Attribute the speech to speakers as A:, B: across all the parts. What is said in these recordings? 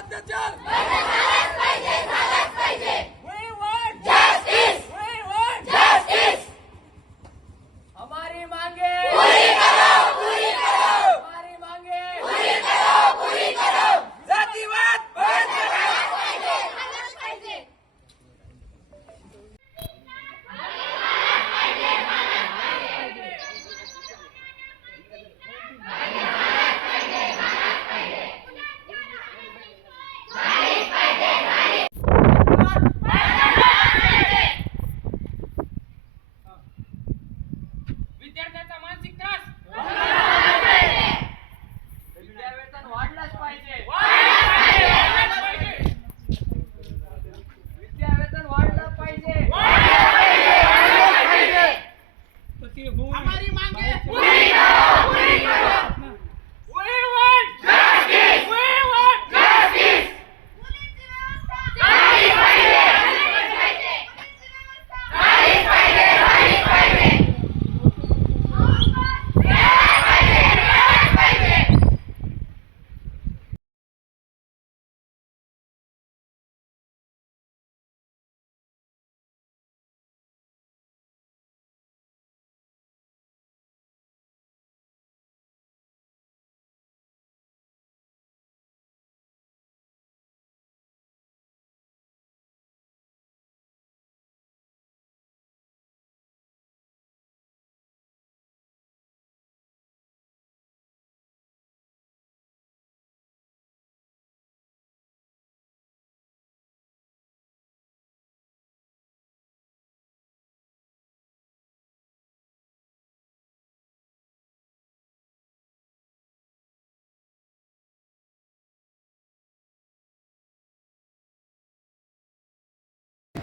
A: জানতে চাই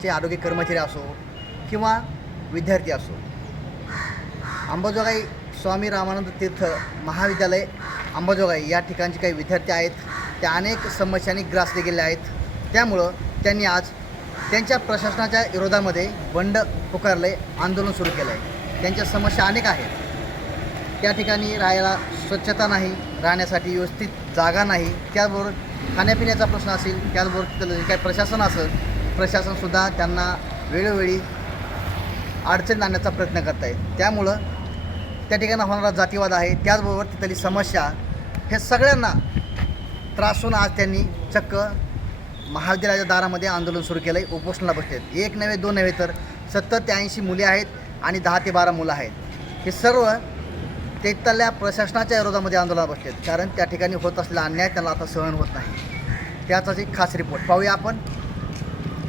A: चे आरोग्य कर्मचारी असो किंवा विद्यार्थी असो. अंबाजोगाई स्वामी रामानंद तीर्थ महाविद्यालय अंबाजोगाई या ठिकाणचे काही विद्यार्थी आहेत. त्या अनेक समस्यांनी ग्रासले गेले आहेत. त्यामुळं त्यांनी आज त्यांच्या प्रशासनाच्या विरोधामध्ये बंड पुकारले आंदोलन सुरू केलं आहे त्यांच्या समस्या अनेक आहेत. त्या ठिकाणी राहायला स्वच्छता नाही राहण्यासाठी व्यवस्थित जागा नाही त्याचबरोबर खाण्यापिण्याचा प्रश्न असेल त्याचबरोबर जे काही प्रशासन असेल प्रशासनसुद्धा त्यांना वेळोवेळी अडचण आणण्याचा प्रयत्न करत आहे. त्यामुळं त्या ठिकाणी होणारा जातीवाद आहे. त्याचबरोबर तिथली समस्या हे सगळ्यांना त्रास होऊन आज त्यांनी चक्क महाविद्यालयाच्या दारामध्ये आंदोलन सुरू केलं आहे उपोषणाला बसलेत. एक नव्हे दोन नव्हे तर सत्तर ते ऐंशी मुले आहेत आणि दहा ते बारा मुलं आहेत. हे सर्व ते प्रशासनाच्या विरोधामध्ये आंदोलनात बसलेत. कारण त्या ठिकाणी होत असलेला अन्याय त्यांना आता सहन होत नाही. त्याचाच एक खास रिपोर्ट पाहूया आपण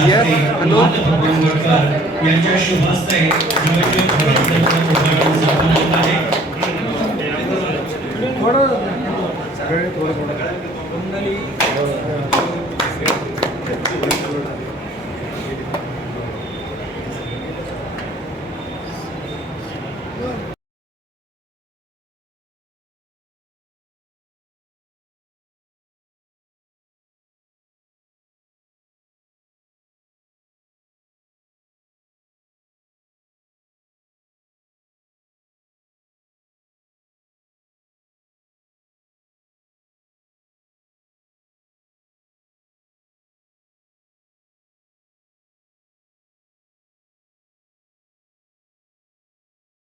B: हॅलो यांच्या शुभास्ते